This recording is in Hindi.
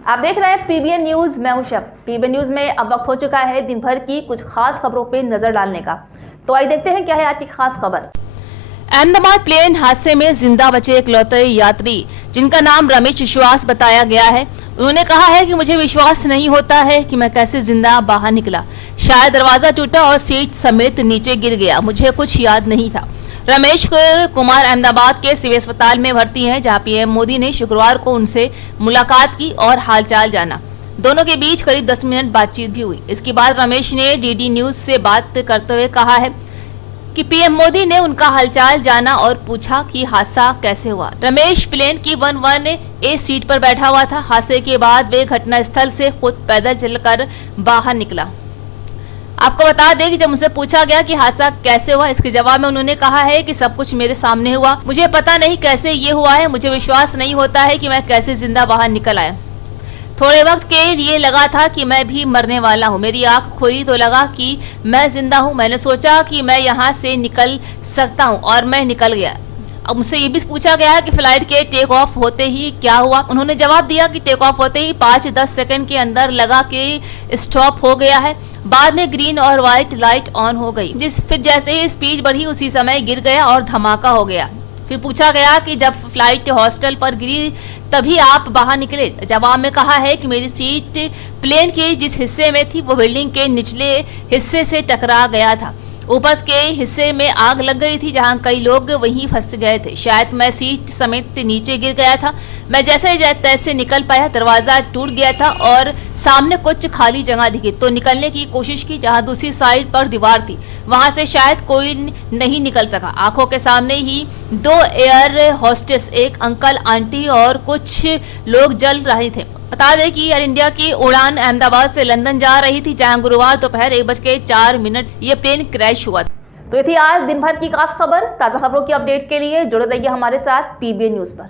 आप देख रहे हैं पीबीएन न्यूज। मैं हूं शब। पीबीएन न्यूज में अब वक्त हो चुका है दिन भर की कुछ खास खबरों पे नजर डालने का। तो आइए देखते हैं क्या है आज की खास खबर। अहमदाबाद प्लेन हादसे में जिंदा बचे इकलौते यात्री जिनका नाम रमेश विश्वास बताया गया है, उन्होंने कहा है कि मुझे विश्वास नहीं होता है कि मैं कैसे जिंदा बाहर निकला। शायद दरवाजा टूटा और सीट समेत नीचे गिर गया, मुझे कुछ याद नहीं था। रमेश कुमार अहमदाबाद के सिविल अस्पताल में भर्ती हैं, जहां पीएम मोदी ने शुक्रवार को उनसे मुलाकात की और हालचाल जाना। दोनों के बीच करीब 10 मिनट बातचीत भी हुई। इसके बाद रमेश ने डीडी न्यूज से बात करते हुए कहा है कि पीएम मोदी ने उनका हालचाल जाना और पूछा कि हादसा कैसे हुआ। रमेश प्लेन की 11A सीट पर बैठा हुआ था। हादसे के बाद वे घटना स्थल से खुद पैदल चलकर बाहर निकला। आपको बता दें कि जब मुझसे पूछा गया कि हादसा कैसे हुआ, इसके जवाब में उन्होंने कहा है कि सब कुछ मेरे सामने हुआ, मुझे पता नहीं कैसे ये हुआ है, मुझे विश्वास नहीं होता है कि मैं कैसे जिंदा बाहर निकल आया। थोड़े वक्त के लिए लगा था कि मैं भी मरने वाला हूँ। मेरी आंख खुली तो लगा कि मैं जिंदा हूँ। मैंने सोचा कि मैं यहाँ से निकल सकता हूँ और मैं निकल गया। अब मुझसे ये भी पूछा गया है कि फ्लाइट के टेक ऑफ होते ही क्या हुआ। उन्होंने जवाब दिया कि टेक ऑफ होते ही 5-10 सेकंड के अंदर लगा कि स्टॉप हो गया है। बाद में ग्रीन और व्हाइट लाइट ऑन हो गई। फिर जैसे ही स्पीड बढ़ी उसी समय गिर गया और धमाका हो गया। फिर पूछा गया कि जब फ्लाइट हॉस्टल पर गिरी तभी आप बाहर निकले। जवाब में कहा है कि मेरी सीट प्लेन के जिस हिस्से में थी वो बिल्डिंग के निचले हिस्से से टकरा गया था। ऊपर के हिस्से में आग लग गई थी जहां कई लोग वहीं फंस गए थे। शायद मैं सीट समेत नीचे गिर गया था। मैं जैसे तैसे निकल पाया, दरवाजा टूट गया था और सामने कुछ खाली जगह दिखी तो निकलने की कोशिश की। जहां दूसरी साइड पर दीवार थी वहां से शायद कोई नहीं निकल सका। आंखों के सामने ही 2 एयर होस्टेस, एक अंकल आंटी और कुछ लोग जल रहे थे। बता दें कि एयर इंडिया की उड़ान अहमदाबाद से लंदन जा रही थी, जहां गुरुवार दोपहर 1:04 ये प्लेन क्रैश हुआ। तो ये थी आज दिन भर की खास खबर। ताजा खबरों की अपडेट के लिए जुड़े रहिए हमारे साथ पीबीएन न्यूज पर।